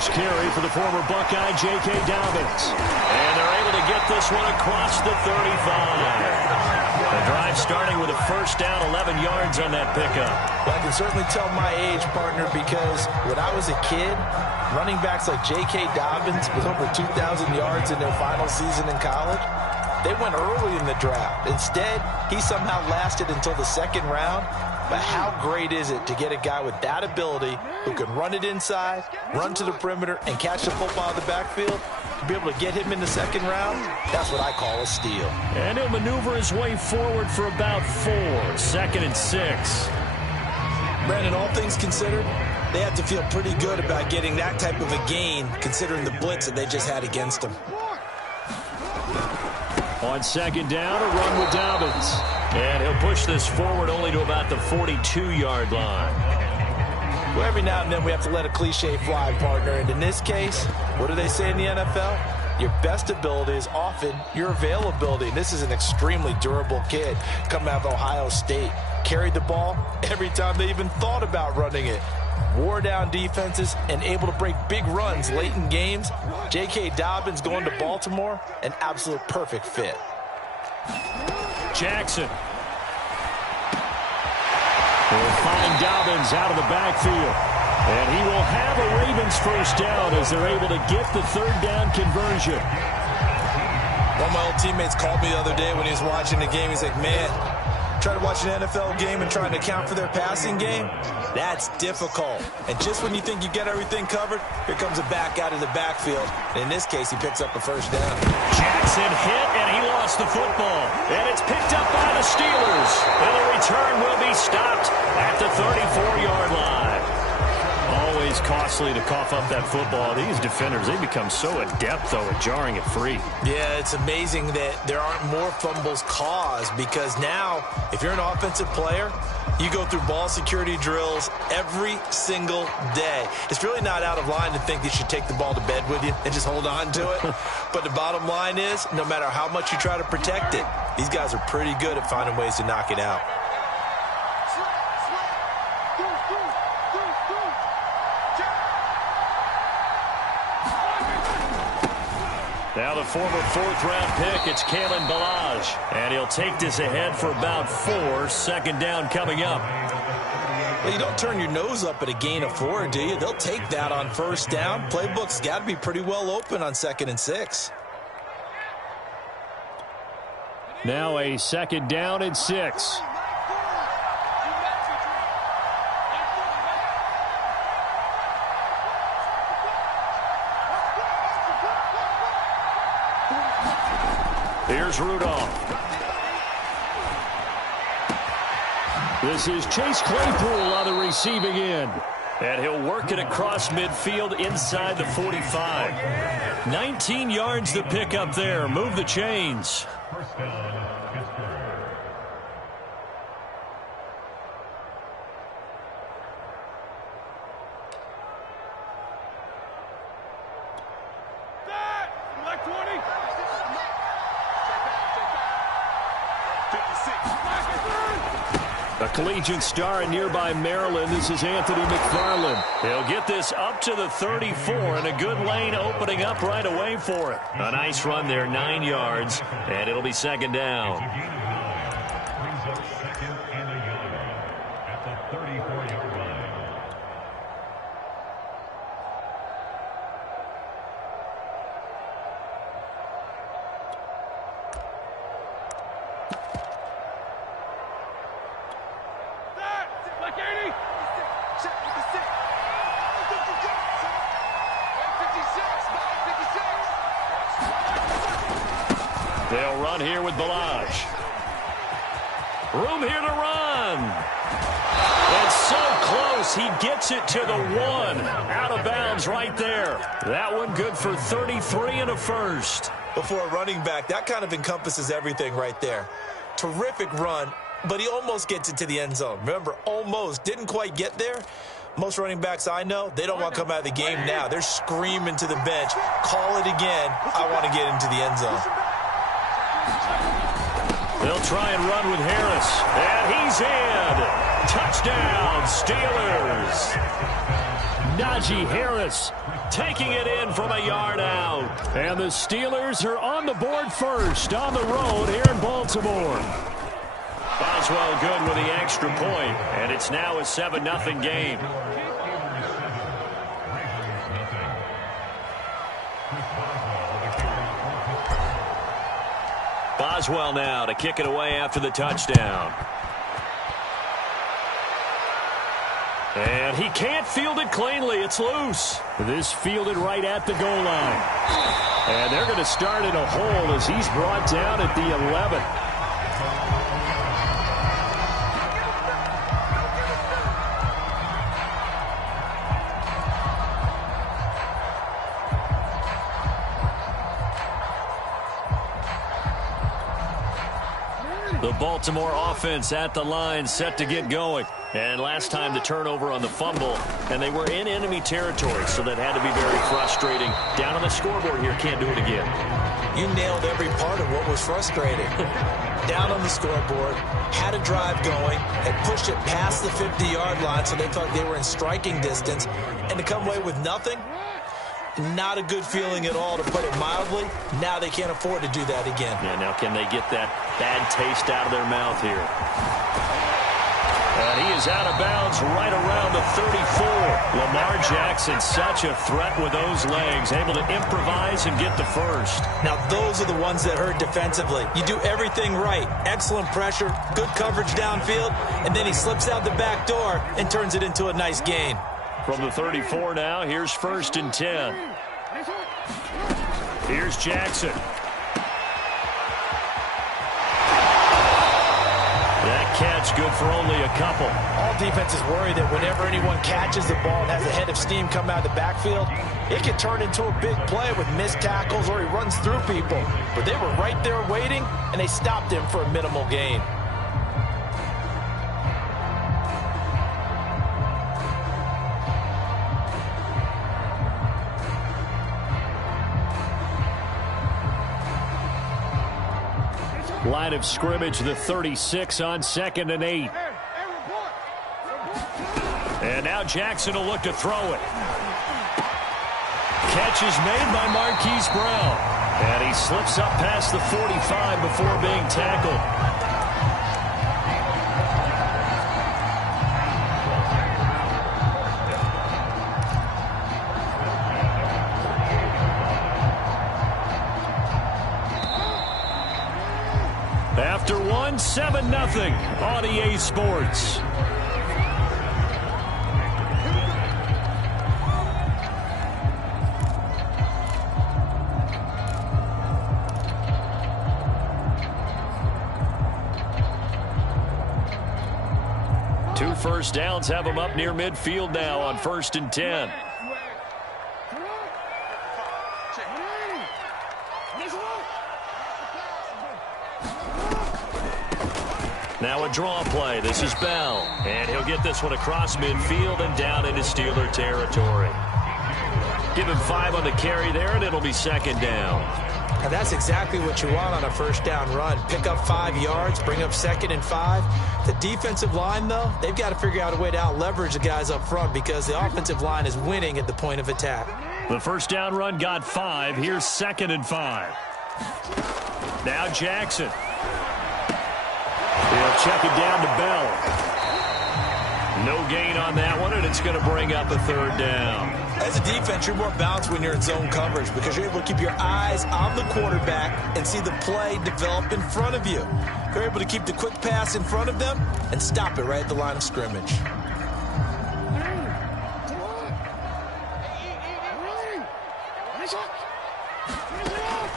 first carry for the former Buckeye, J.K. Dobbins. And they're able to get this one across the 35. The drive starting with a first down, 11 yards on that pickup. Well, I can certainly tell my age, partner, because when I was a kid, running backs like J.K. Dobbins with over 2,000 yards in their final season in college, they went early in the draft. Instead, he somehow lasted until the second round. But how great is it to get a guy with that ability who can run it inside, run to the perimeter, and catch the football in the backfield? To be able to get him in the second round, that's what I call a steal. And he'll maneuver his way forward for about 4. 2nd and 6. Brandon, all things considered, they have to feel pretty good about getting that type of a gain, considering the blitz that they just had against them. On 2nd down, a run with Dobbins. And he'll push this forward only to about the 42-yard line. Well, every now and then we have to let a cliche fly, partner. And in this case, what do they say in the NFL? Your best ability is often your availability. And this is an extremely durable kid coming out of Ohio State. Carried the ball every time they even thought about running it. Wore down defenses and able to break big runs late in games. J.K. Dobbins going to Baltimore, an absolute perfect fit. Jackson will find Dobbins out of the backfield. And he will have a Ravens first down as they're able to get the 3rd down conversion. One of my old teammates called me the other day when he was watching the game. He's like, man, try to watch an NFL game and trying to account for their passing game. That's difficult. And just when you think you get everything covered, here comes a back out of the backfield. And in this case, he picks up a first down. Jackson hit, and he lost the football. And it's picked up by the Steelers. And the return will be stopped at the 34-yard line. Always costly to cough up that football. These defenders, they become so adept, though, at jarring it free. Yeah, it's amazing that there aren't more fumbles caused, because now, if you're an offensive player, you go through ball security drills every single day. It's really not out of line to think you should take the ball to bed with you and just hold on to it. But the bottom line is, no matter how much you try to protect it, these guys are pretty good at finding ways to knock it out. Now the former 4th-round pick, it's Kalen Ballage. And he'll take this ahead for about 4. 2nd down coming up. Well, you don't turn your nose up at a gain of 4, do you? They'll take that on first down. Playbook's got to be pretty well open on 2nd and 6. Now a 2nd down and 6. Here's Rudolph. This is Chase Claypool on the receiving end. And he'll work it across midfield inside the 45. 19 yards to pick up there. Move the chains. A collegiate star in nearby Maryland. This is Anthony McFarland. He'll get this up to the 34, and a good lane opening up right away for it. A nice run there, 9 yards, and it'll be 2nd down. They'll run here with Ballage. Room here to run. And so close, he gets it to the 1. Out of bounds right there. That one good for 33 and a first. Before a running back, that kind of encompasses everything right there. Terrific run, but he almost gets it to the end zone. Remember, almost. Didn't quite get there. Most running backs I know, they don't want to come out of the game now. They're screaming to the bench, call it again. I want to get into the end zone. They'll try and run with Harris. And he's in. Touchdown, Steelers. Najee Harris taking it in from a yard out. And the Steelers are on the board first on the road here in Baltimore. Boswell good with the extra point, and it's now a 7-0 game. Boswell now to kick it away after the touchdown. And he can't field it cleanly. It's loose. This fielded right at the goal line. And they're going to start in a hole as he's brought down at the 11. The Baltimore offense at the line, set to get going. And last time the turnover on the fumble, and they were in enemy territory, so that had to be very frustrating. Down on the scoreboard here, can't do it again. You nailed every part of what was frustrating. Down on the scoreboard, had a drive going, had pushed it past the 50-yard line, so they thought they were in striking distance, and to come away with nothing, not a good feeling at all, to put it mildly. Now they can't afford to do that again. Yeah, now can they get that bad taste out of their mouth here? And he is out of bounds right around the 34. Lamar Jackson, such a threat with those legs, able to improvise and get the first. Now those are the ones that hurt defensively. You do everything right. Excellent pressure, good coverage downfield, and then he slips out the back door and turns it into a nice gain. From the 34 now, here's 1st and 10. Here's Jackson. That catch good for only a couple. All defenses worry that whenever anyone catches the ball and has a head of steam come out of the backfield, it can turn into a big play with missed tackles or he runs through people. But they were right there waiting, and they stopped him for a minimal gain. Line of scrimmage, the 36 on 2nd and 8. And now Jackson will look to throw it. Catch is made by Marquise Brown. And he slips up past the 45 before being tackled. After 7-0 on EA Sports. Two first downs have them up near midfield now on 1st and 10. Now a draw play. This is Bell. And he'll get this one across midfield and down into Steeler territory. Give him 5 on the carry there, and it'll be 2nd down. Now that's exactly what you want on a 1st down run. Pick up 5 yards, bring up 2nd and 5. The defensive line, though, they've got to figure out a way to out-leverage the guys up front because the offensive line is winning at the point of attack. The 1st down run got 5. Here's 2nd and 5. Now Jackson. He'll check it down to Bell. No gain on that one, and it's going to bring up a 3rd down. As a defense, you're more balanced when you're in zone coverage because you're able to keep your eyes on the quarterback and see the play develop in front of you. You're able to keep the quick pass in front of them and stop it right at the line of scrimmage.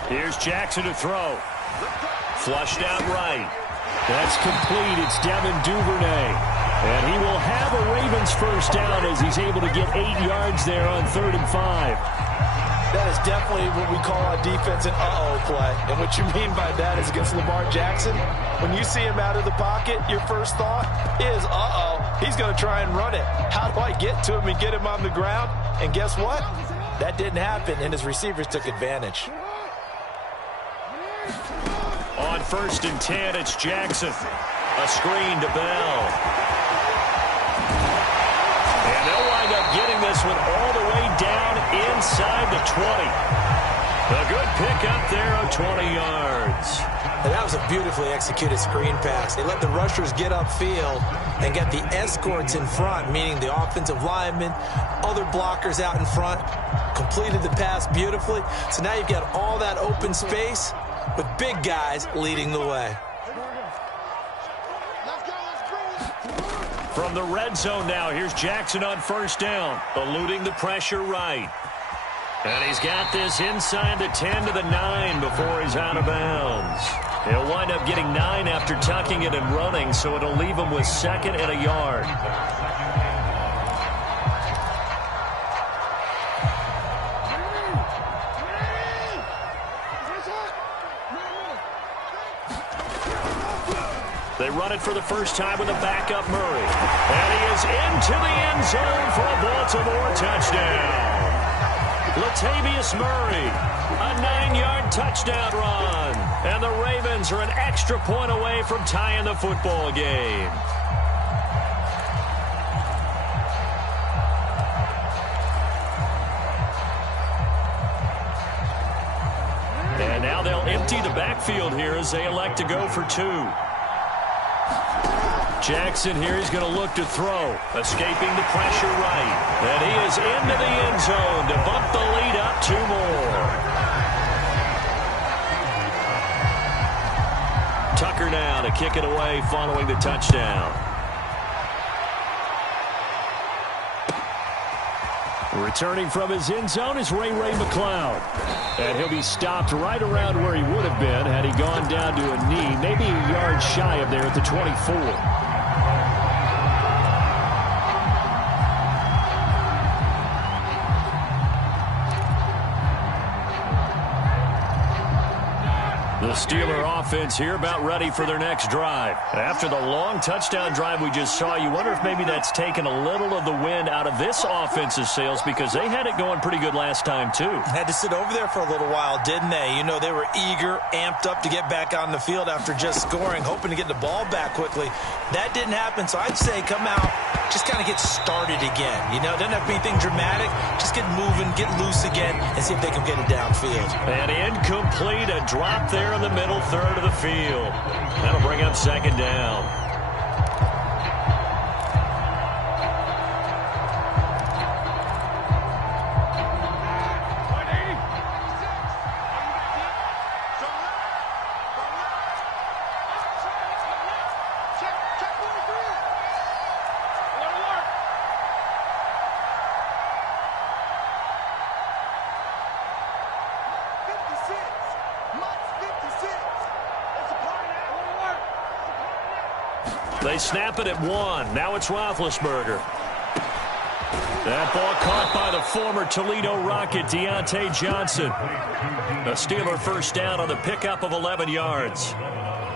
Here's Jackson to throw. Flushed out right. That's complete. It's Devin Duvernay. And he will have a Ravens 1st down as he's able to get 8 yards there on 3rd and 5. That is definitely what we call on defense an uh-oh play. And what you mean by that is against Lamar Jackson, when you see him out of the pocket, your first thought is, uh-oh, he's going to try and run it. How do I get to him and get him on the ground? And guess what? That didn't happen, and his receivers took advantage. On 1st and 10, it's Jackson. A screen to Bell. And they'll wind up getting this one all the way down inside the 20. A good pick up there of 20 yards. And that was a beautifully executed screen pass. They let the rushers get upfield and get the escorts in front, meaning the offensive linemen, other blockers out in front, completed the pass beautifully. So now you've got all that open space with big guys leading the way. From the red zone now, here's Jackson on first down, eluding the pressure right. And he's got this inside the 10 to the 9 before he's out of bounds. He'll wind up getting 9 after tucking it and running, so it'll leave him with 2nd and a yard. They run it for the first time with a backup Murray. And he is into the end zone for a Baltimore touchdown. Latavius Murray, a 9-yard touchdown run. And the Ravens are an extra point away from tying the football game. And now they'll empty the backfield here as they elect to go for 2. Jackson here, he's going to look to throw, escaping the pressure right. And he is into the end zone to bump the lead up 2 more. Tucker now to kick it away following the touchdown. Returning from his end zone is Ray McCloud. And he'll be stopped right around where he would have been had he gone down to a knee, maybe a yard shy of there at the 24. The Steeler offense here about ready for their next drive. After the long touchdown drive we just saw, you wonder if maybe that's taken a little of the wind out of this offensive sails because they had it going pretty good last time too. Had to sit over there for a little while, didn't they? You know, they were eager, amped up to get back on the field after just scoring, hoping to get the ball back quickly. That didn't happen, so I'd say come out, just kind of get started again. You know, doesn't have to be anything dramatic. Just get moving, get loose again, and see if they can get it downfield. And incomplete, a drop there in the middle third of the field. That'll bring up 2nd down. They snap it at 1. Now it's Roethlisberger. That ball caught by the former Toledo Rocket, Deontay Johnson. A Steeler first down on the pickup of 11 yards.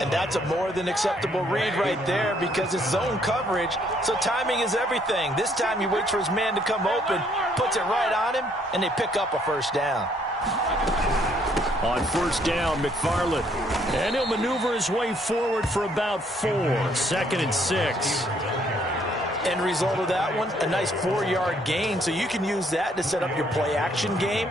And that's a more than acceptable read right there because it's zone coverage, so timing is everything. This time he waits for his man to come open, puts it right on him, and they pick up a first down. On first down, McFarland. And he'll maneuver his way forward for about 4. 2nd and 6. End result of that one, a nice 4-yard gain, so you can use that to set up your play-action game,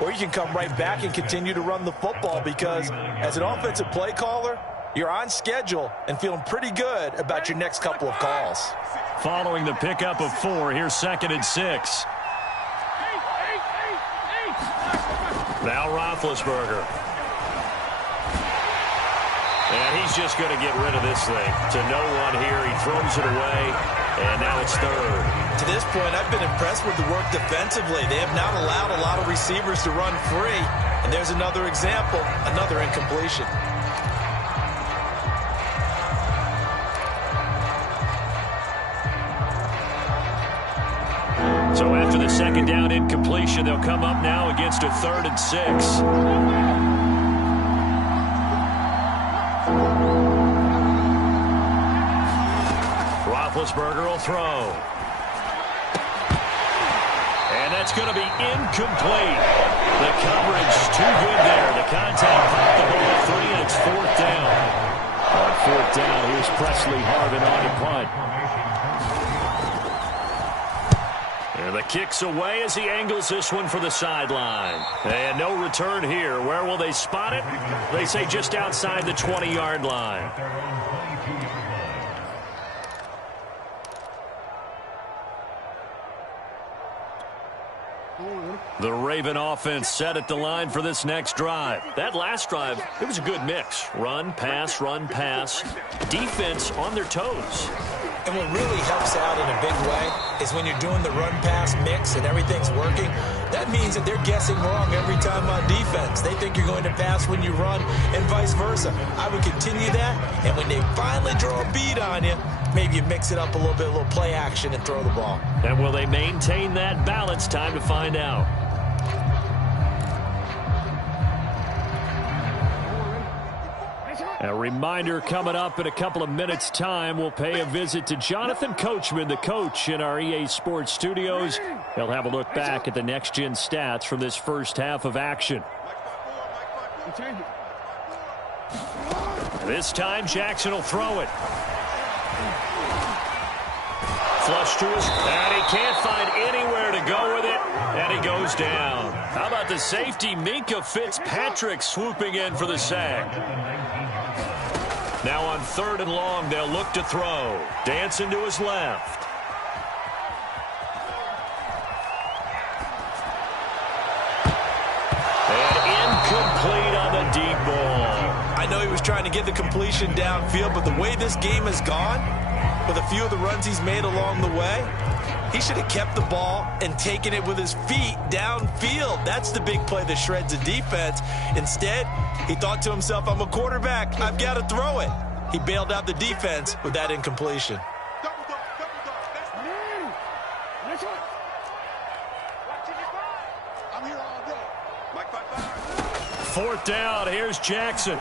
or you can come right back and continue to run the football because as an offensive play caller, you're on schedule and feeling pretty good about your next couple of calls. Following the pickup of 4, here's 2nd and 6. Now Roethlisberger. And he's just going to get rid of this thing. To no one here. He throws it away. And now it's 3rd. To this point, I've been impressed with the work defensively. They have not allowed a lot of receivers to run free. And there's another example, another incompletion. So after the 2nd down incompletion, they'll come up now against a 3rd and 6. Roethlisberger will throw. And that's going to be incomplete. The coverage too good there. The contact popped the ball at 3, and it's 4th down. On 4th down, here's Presley Harvin on the punt. And the kick's away as he angles this one for the sideline. And no return here. Where will they spot it? They say just outside the 20-yard line. The Raven offense set at the line for this next drive. That last drive, it was a good mix. Run, pass, defense on their toes. And what really helps out in a big way is when you're doing the run-pass mix and everything's working, that means that they're guessing wrong every time on defense. They think you're going to pass when you run and vice versa. I would continue that, and when they finally draw a beat on you, maybe you mix it up a little play action and throw the ball. And will they maintain that balance? Time to find out. A reminder coming up in a couple of minutes' time. We'll pay a visit to Jonathan Coachman, the coach in our EA Sports studios. He'll have a look back at the next-gen stats from this first half of action. This time, Jackson will throw it. Flush to his, and he can't find anywhere to go with it, and he goes down. How about the safety, Minka Fitzpatrick, swooping in for the sack. Now on 3rd and long, they'll look to throw. Dancing to his left. And incomplete on the deep ball. I know he was trying to get the completion downfield, but the way this game has gone, with a few of the runs he's made along the way, he should have kept the ball and taken it with his feet downfield. That's the big play that shreds the defense. Instead, he thought to himself, I'm a quarterback. I've got to throw it. He bailed out the defense with that incompletion. Fourth down, here's Jackson.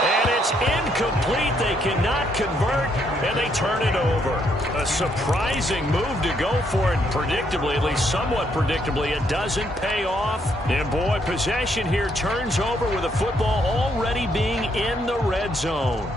And it's incomplete. They cannot convert, and they turn it over. A surprising move to go for it, predictably, at least somewhat predictably. It doesn't pay off. And, boy, possession here turns over with the football already being in the red zone.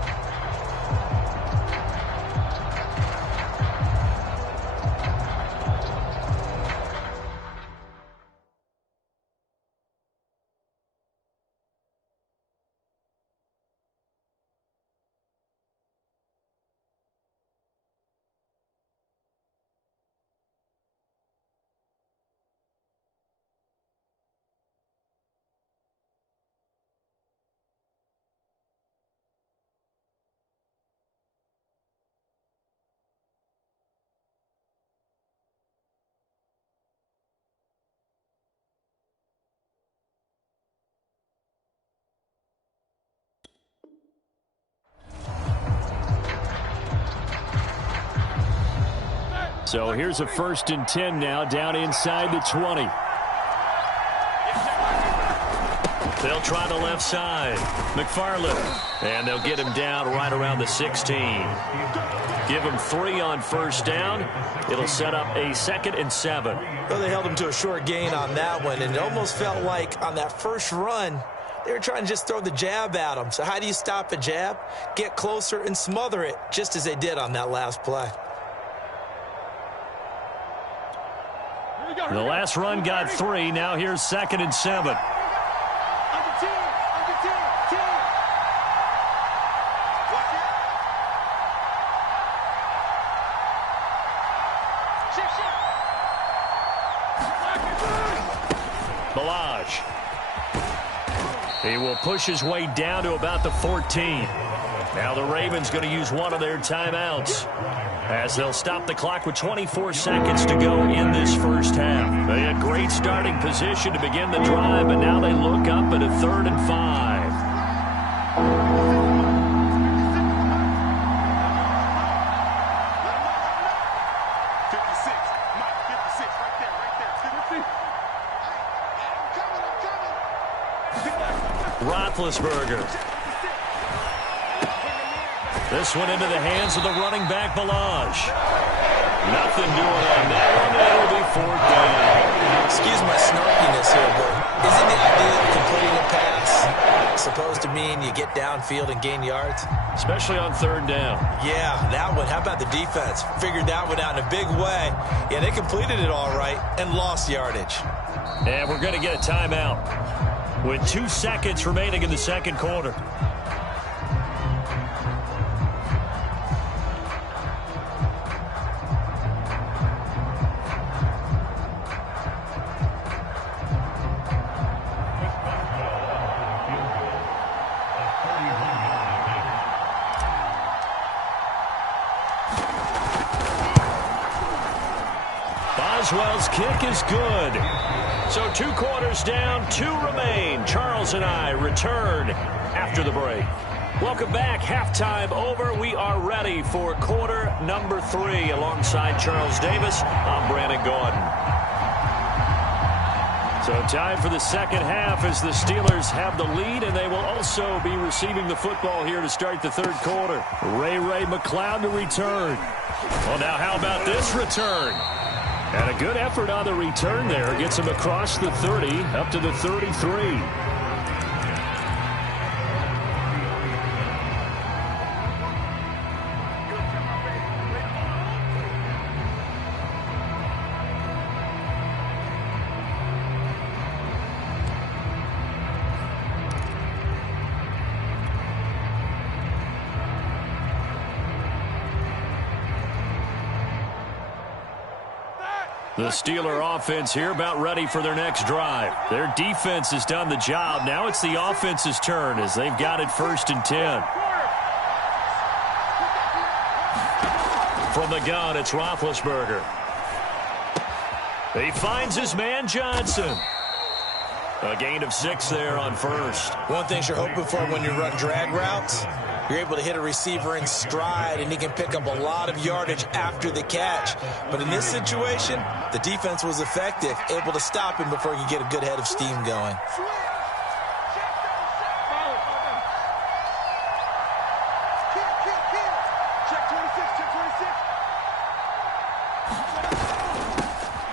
So here's a 1st and 10 now, down inside the 20. They'll try the left side. McFarland. And they'll get him down right around the 16. Give him 3 on 1st down. It'll set up a 2nd and 7. Well, they held him to a short gain on that one, and it almost felt like on that first run, they were trying to just throw the jab at him. So how do you stop a jab? Get closer and smother it, just as they did on that last play. The last run got 3. Now here's 2nd and 7. Balaj. He will push his way down to about the 14. Now the Ravens going to use one of their timeouts, as they'll stop the clock with 24 seconds to go in this first half. They had great starting position to begin the drive, but now they look up at a 3rd and 5. Roethlisberger. This one into the hands of the running back, Balaj. Nothing doing on that one. It'll be 4th down. Excuse my snarkiness here, but Isn't the idea of completing a pass supposed to mean you get downfield and gain yards? Especially on third down. Yeah, that one. How about the defense? Figured that one out in a big way. Yeah, they completed it all right and lost yardage. And we're going to get a timeout with 2 seconds remaining in the second quarter. Boswell's kick is good. So 2 quarters down, 2 remain. Charles and I return after the break. Welcome back. Halftime over. We are ready for quarter number 3. Alongside Charles Davis, I'm Brandon Gordon. So time for the second half as the Steelers have the lead, and they will also be receiving the football here to start the third quarter. Ray McLeod to return. Well, now how about this return? And a good effort on the return there. Gets him across the 30, up to the 33. The Steeler offense here about ready for their next drive. Their defense has done the job. Now it's the offense's turn as they've got it 1st and 10. From the gun, it's Roethlisberger. He finds his man Johnson. A gain of 6 there on first. One thing you're hoping for when you run drag routes, you're able to hit a receiver in stride, and he can pick up a lot of yardage after the catch. But in this situation, the defense was effective, able to stop him before he could get a good head of steam going.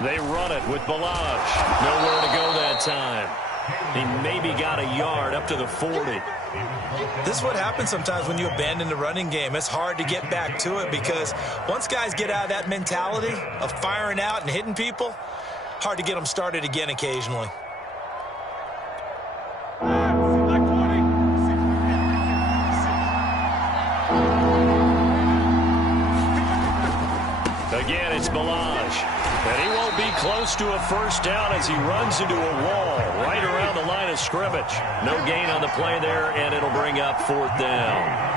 They run it with Balaj. Nowhere to go that time. He maybe got a yard up to the 40. This is what happens sometimes when you abandon the running game. It's hard to get back to it because once guys get out of that mentality of firing out and hitting people, hard to get them started again occasionally. Again, it's Balaj. And he won't be close to a first down as he runs into a wall right around the line of scrimmage. No gain on the play there, and it'll bring up 4th down.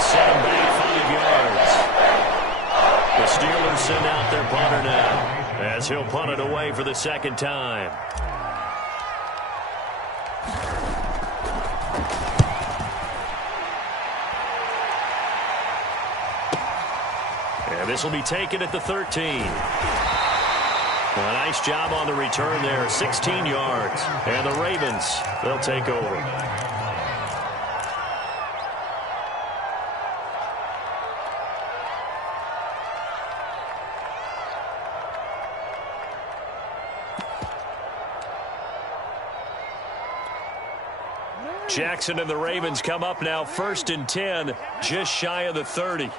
Set him back 5 yards. The Steelers send out their punter now as he'll punt it away for the second time. And this will be taken at the 13. A nice job on the return there, 16 yards. And the Ravens, they'll take over. Jackson and the Ravens come up now 1st and 10, just shy of the 30.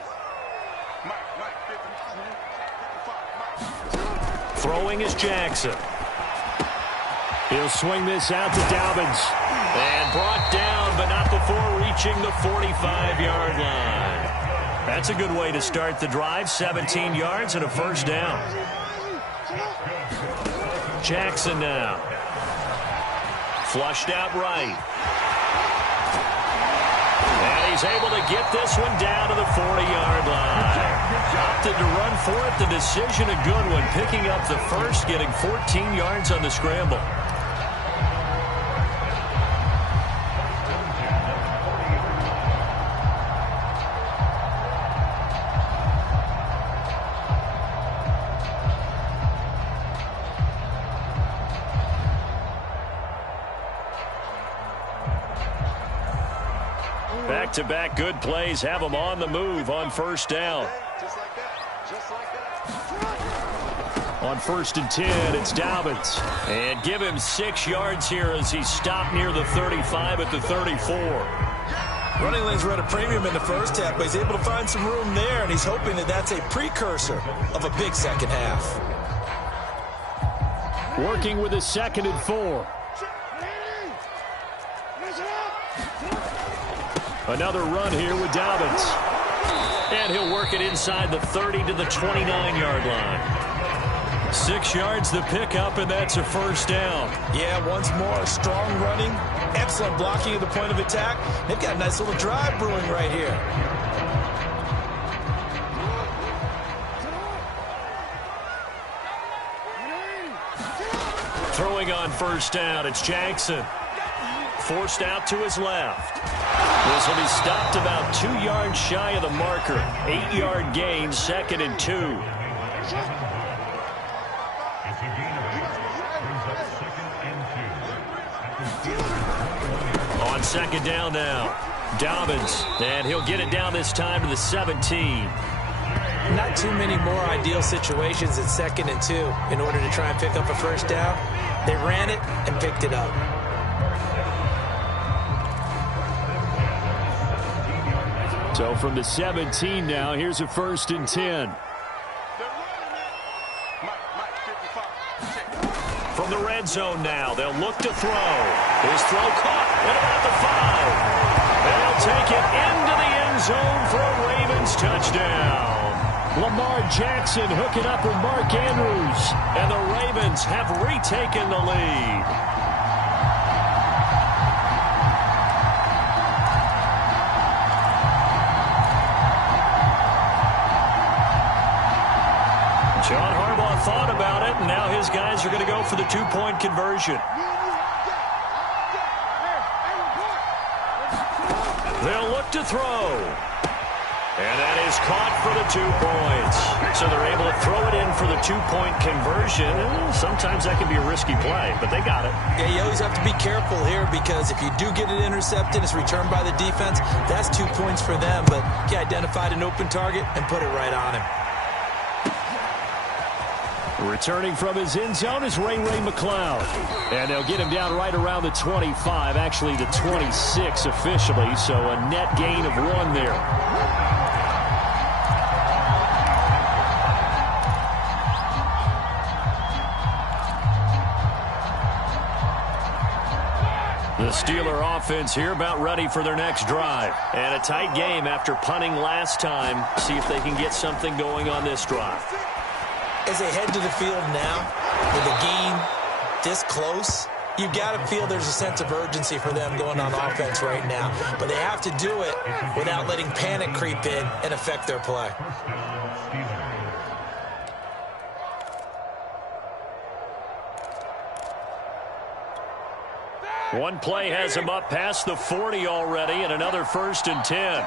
Throwing is Jackson. He'll swing this out to Dobbins. And brought down, but not before reaching the 45-yard line. That's a good way to start the drive, 17 yards and a first down. Jackson now. Flushed out right. And he's able to get this one down to the 40-yard line. Opted to run for it. The decision a good one. Picking up the first, getting 14 yards on the scramble. Back-to-back good plays have them on the move on first down. On 1st and 10, it's Dobbins. And give him 6 yards here as he stopped near the 35 at the 34. Running lanes were at a premium in the first half, but he's able to find some room there, and he's hoping that that's a precursor of a big second half. Working with a 2nd and 4. Another run here with Dobbins. And he'll work it inside the 30 to the 29-yard line. 6 yards the pickup, and that's a first down. Yeah, once more, strong running, excellent blocking at the point of attack. They've got a nice little drive brewing right here. Throwing on first down, it's Jackson. Forced out to his left. This will be stopped about 2 yards shy of the marker. 8-yard gain, 2nd and 2. On 2nd down now, Dobbins, and he'll get it down this time to the 17. Not too many more ideal situations at 2nd and 2 in order to try and pick up a first down. They ran it and picked it up. So from the 17 now, here's a 1st and 10. From the red zone now, they'll look to throw. His throw caught at about the 5. And they'll take it into the end zone for a Ravens touchdown. Lamar Jackson hooking up with Mark Andrews. And the Ravens have retaken the lead. John Harbaugh thought about it, and now his guys are going to go for the 2-point conversion. They'll look to throw. And that is caught for the 2 points. So they're able to throw it in for the 2-point conversion. Sometimes that can be a risky play, but they got it. Yeah, you always have to be careful here because if you do get it intercepted, it's returned by the defense. That's 2 points for them, but he identified an open target and put it right on him. Returning from his end zone is Ray McCloud. And they'll get him down right around the 25, actually the 26 officially, so a net gain of 1 there. The Steeler offense here about ready for their next drive. And a tight game after punting last time. See if they can get something going on this drive. As they head to the field now, with a game this close, you've got to feel there's a sense of urgency for them going on offense right now. But they have to do it without letting panic creep in and affect their play. One play has him up past the 40 already, and another 1st and 10.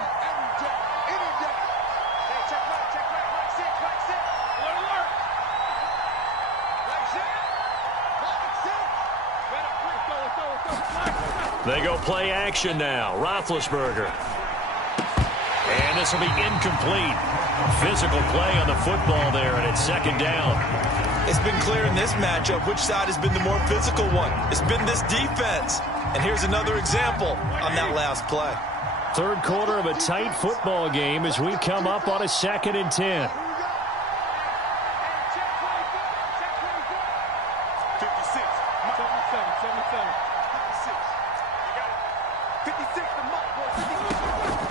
They go play action now. Roethlisberger. And this will be incomplete. Physical play on the football there, and it's 2nd down. It's been clear in this matchup which side has been the more physical one. It's been this defense. And here's another example on that last play. 3rd quarter of a tight football game as we come up on a 2nd and 10.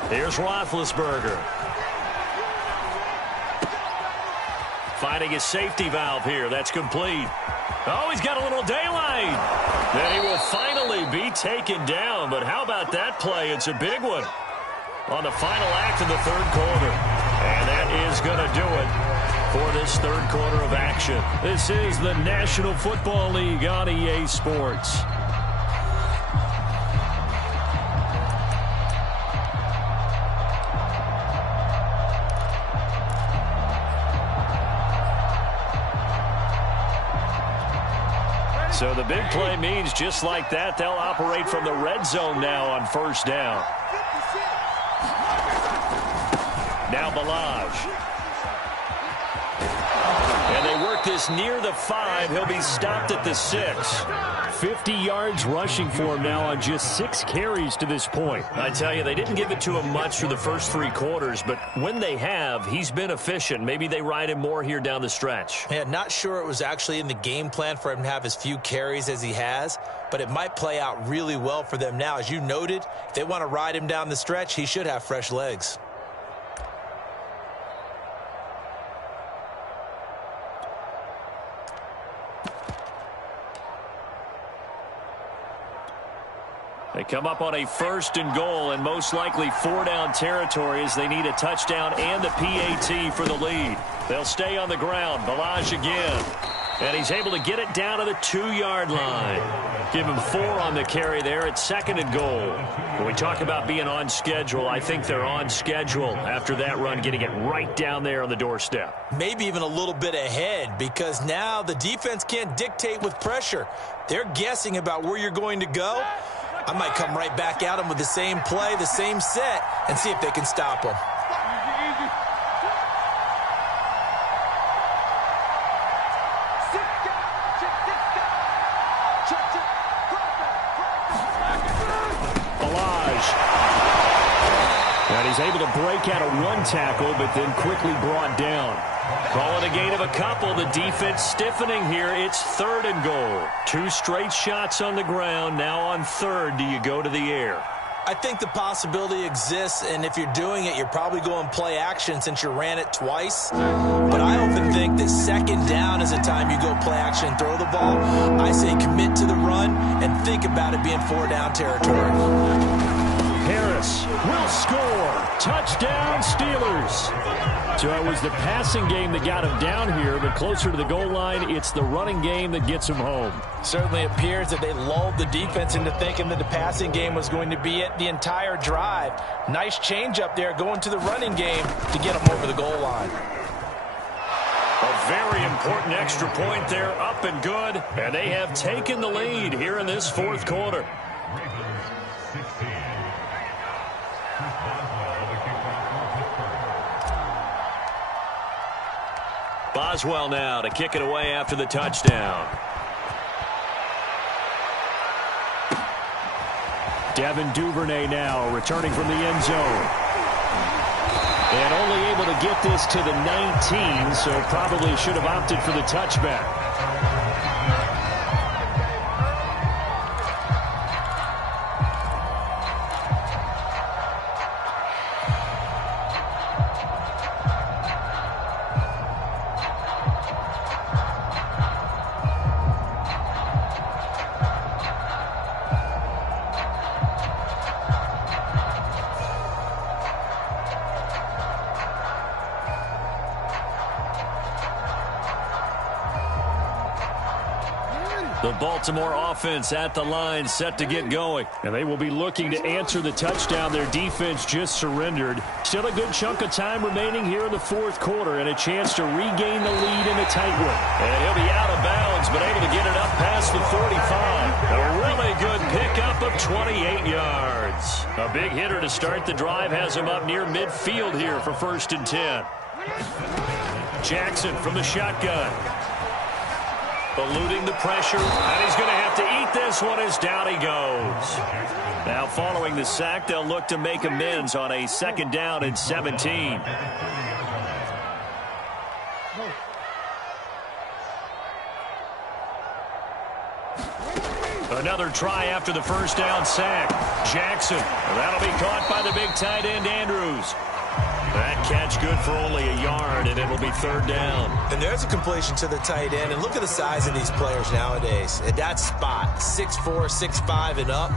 Here's Roethlisberger. Finding his safety valve here. That's complete. Oh, he's got a little daylight. Then he will finally be taken down. But how about that play? It's a big one on the final act of the 3rd quarter. And that is going to do it for this third quarter of action. This is the National Football League on EA Sports. So the big play means just like that, they'll operate from the red zone now on first down. Now Balaj. And they work this near the 5. He'll be stopped at the 6. 50 yards rushing for him now on just 6 carries to this point. I tell you, they didn't give it to him much for the first 3 quarters, but when they have, he's been efficient. Maybe they ride him more here down the stretch. Yeah, not sure it was actually in the game plan for him to have as few carries as he has, but it might play out really well for them now. As you noted, if they want to ride him down the stretch, he should have fresh legs. They come up on a 1st and goal and most likely 4-down territory as they need a touchdown and the PAT for the lead. They'll stay on the ground. Balaj again. And he's able to get it down to the 2-yard line. Give him 4 on the carry there at 2nd and goal. When we talk about being on schedule, I think they're on schedule after that run, getting it right down there on the doorstep. Maybe even a little bit ahead, because now the defense can't dictate with pressure. They're guessing about where you're going to go. I might come right back at them with the same play, the same set, and see if they can stop them. Balaj. And he's able to break out of 1 tackle, but then quickly brought down. Call it a gain of a couple. The defense stiffening here. It's 3rd and goal. 2 straight shots on the ground. Now on 3rd, do you go to the air? I think the possibility exists, and if you're doing it, you're probably going play action since you ran it twice. But I often think that 2nd down is a time you go play action and throw the ball. I say commit to the run and think about it being 4-down territory. Harris will score. Touchdown, Steelers. So it was the passing game that got him down here, but closer to the goal line, it's the running game that gets him home. Certainly appears that they lulled the defense into thinking that the passing game was going to be it the entire drive. Nice change up there going to the running game to get them over the goal line. A very important extra point there, up and good. And they have taken the lead here in this 4th quarter. Boswell now to kick it away after the touchdown. Devin Duvernay now returning from the end zone. And only able to get this to the 19, so probably should have opted for the touchback. The Baltimore offense at the line, set to get going. And they will be looking to answer the touchdown their defense just surrendered. Still a good chunk of time remaining here in the 4th quarter and a chance to regain the lead in a tight one. And he'll be out of bounds, but able to get it up past the 45. A really good pickup of 28 yards. A big hitter to start the drive has him up near midfield here for 1st and 10. Jackson from the shotgun. Eluding the pressure, and he's going to have to eat this one as down he goes. Now following the sack, they'll look to make amends on a 2nd down and 17. Another try after the 1st down sack. Jackson, that'll be caught by the big tight end Andrews. That catch good for only a yard, and it'll be 3rd down. And there's a completion to the tight end. And look at the size of these players nowadays. At that spot, 6'4", 6'5", and up.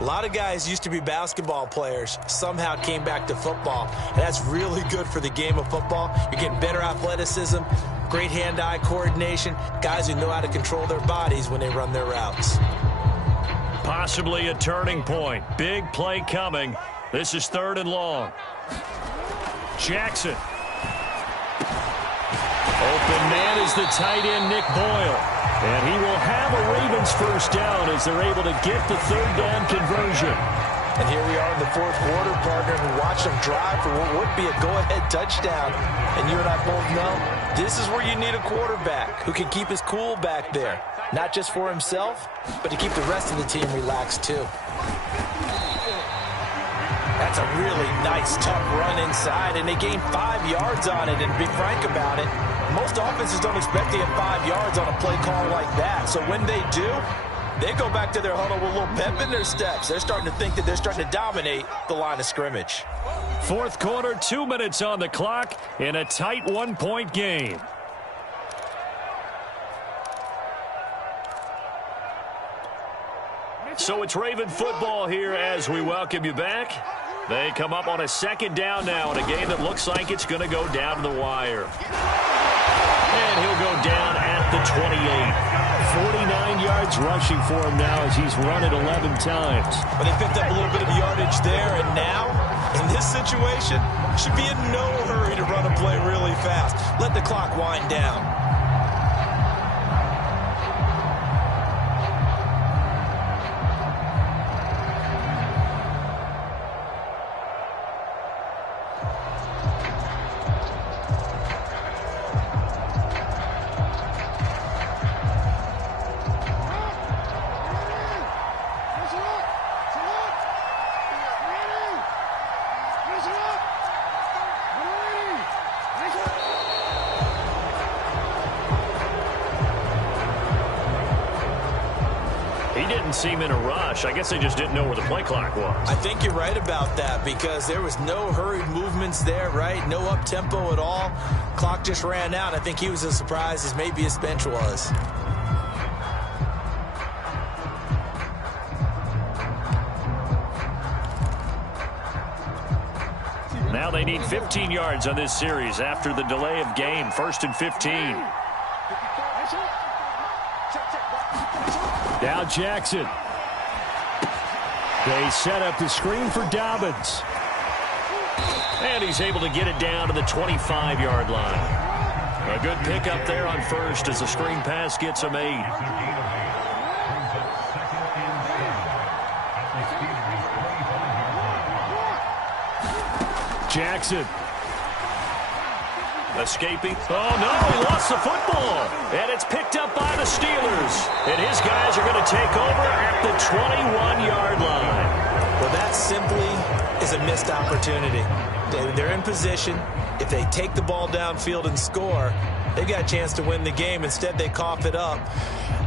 A lot of guys used to be basketball players, somehow came back to football. And that's really good for the game of football. You're getting better athleticism, great hand-eye coordination, guys who know how to control their bodies when they run their routes. Possibly a turning point. Big play coming. This is 3rd and long. Jackson. Open man is the tight end, Nick Boyle. And he will have a Ravens 1st down as they're able to get the 3rd down conversion. And here we are in the 4th quarter, partner, and watch them drive for what would be a go-ahead touchdown. And you and I both know this is where you need a quarterback who can keep his cool back there. Not just for himself, but to keep the rest of the team relaxed too. That's a really nice, tough run inside, and they gained 5 yards on it. And to be frank about it, most offenses don't expect to get 5 yards on a play call like that. So when they do, they go back to their huddle with a little pep in their steps. They're starting to think that they're starting to dominate the line of scrimmage. 4th quarter, 2 minutes on the clock in a tight 1-point game. So it's Raven football here as we welcome you back. They come up on a 2nd down now in a game that looks like it's going to go down to the wire. And he'll go down at the 28. 49 yards rushing for him now as he's run it 11 times. But they picked up a little bit of yardage there, and now, in this situation, should be in no hurry to run a play really fast. Let the clock wind down. Seem in a rush. I guess they just didn't know where the play clock was. I think you're right about that because there was no hurried movements there, right? No up-tempo at all. Clock just ran out. I think he was as surprised as maybe his bench was. Now they need 15 yards on this series after the delay of game. 1st and 15. Now Jackson. They set up the screen for Dobbins. And he's able to get it down to the 25-yard line. A good pickup there on 1st as the screen pass gets him 8. Jackson. Escaping. Oh, no, he lost the football. And it's picked up by the Steelers. And his guys are going to take over at the 21-yard line. Well, that simply is a missed opportunity. They're in position. If they take the ball downfield and score, they've got a chance to win the game. Instead, they cough it up.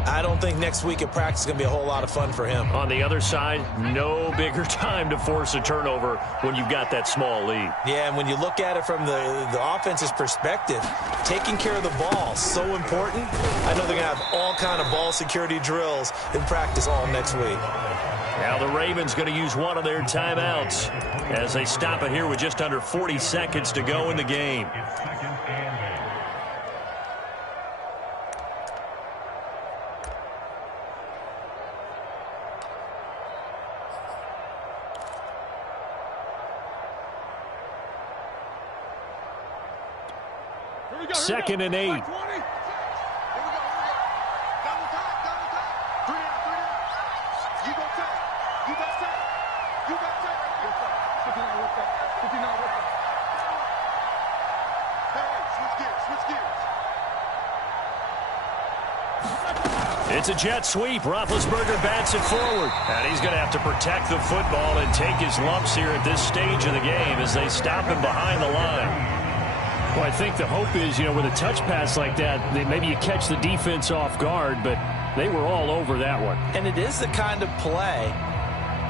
I don't think next week at practice is going to be a whole lot of fun for him. On the other side, no bigger time to force a turnover when you've got that small lead. Yeah, and when you look at it from the offense's perspective, taking care of the ball is so important. I know they're going to have all kind of ball security drills in practice all next week. Now the Ravens going to use one of their timeouts as they stop it here with just under 40 seconds to go in the game. Second and 8. It's a jet sweep. Roethlisberger bats it forward. And he's going to have to protect the football and take his lumps here at this stage of the game as they stop him behind the line. Well, I think the hope is, with a touch pass like that, maybe you catch the defense off guard, but they were all over that one. And it is the kind of play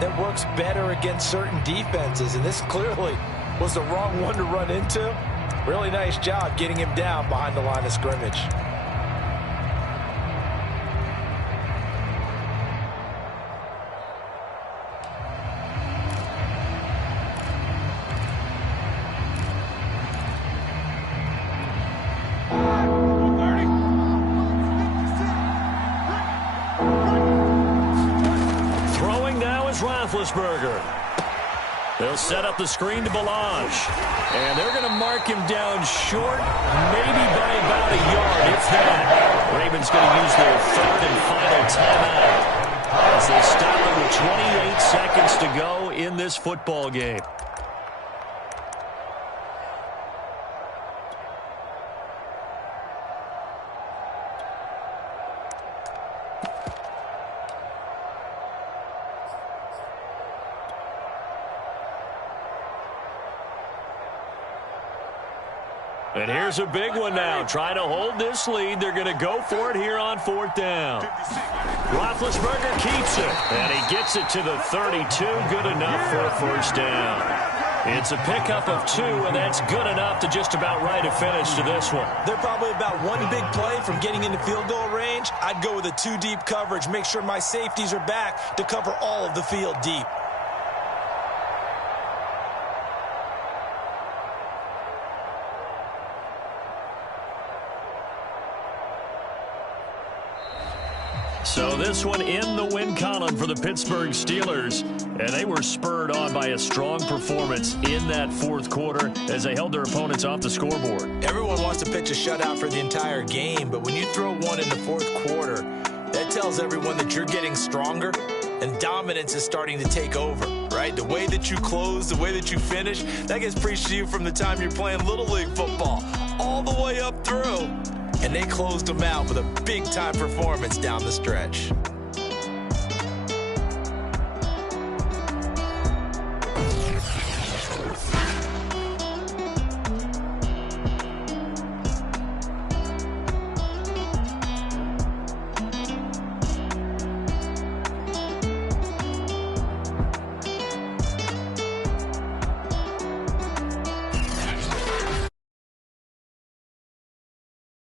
that works better against certain defenses, and this clearly was the wrong one to run into. Really nice job getting him down behind the line of scrimmage. They'll set up the screen to Ballage. And they're going to mark him down short, maybe by about a yard, if that. Ravens going to use their third and final timeout as they stop it with 28 seconds to go in this football game. And here's a big one now. Trying to hold this lead. They're going to go for it here on 4th down. Roethlisberger keeps it. And he gets it to the 32. Good enough for a first down. It's a pickup of 2, and that's good enough to just about write a finish to this one. They're probably about one big play from getting into field goal range. I'd go with a 2-deep coverage. Make sure my safeties are back to cover all of the field deep. So this one in the win column for the Pittsburgh Steelers, and they were spurred on by a strong performance in that 4th quarter as they held their opponents off the scoreboard. Everyone wants to pitch a shutout for the entire game, but when you throw one in the 4th quarter, that tells everyone that you're getting stronger and dominance is starting to take over, right? The way that you close, the way that you finish, that gets preached to you from the time you're playing Little League football all the way up through. And they closed them out with a big-time performance down the stretch.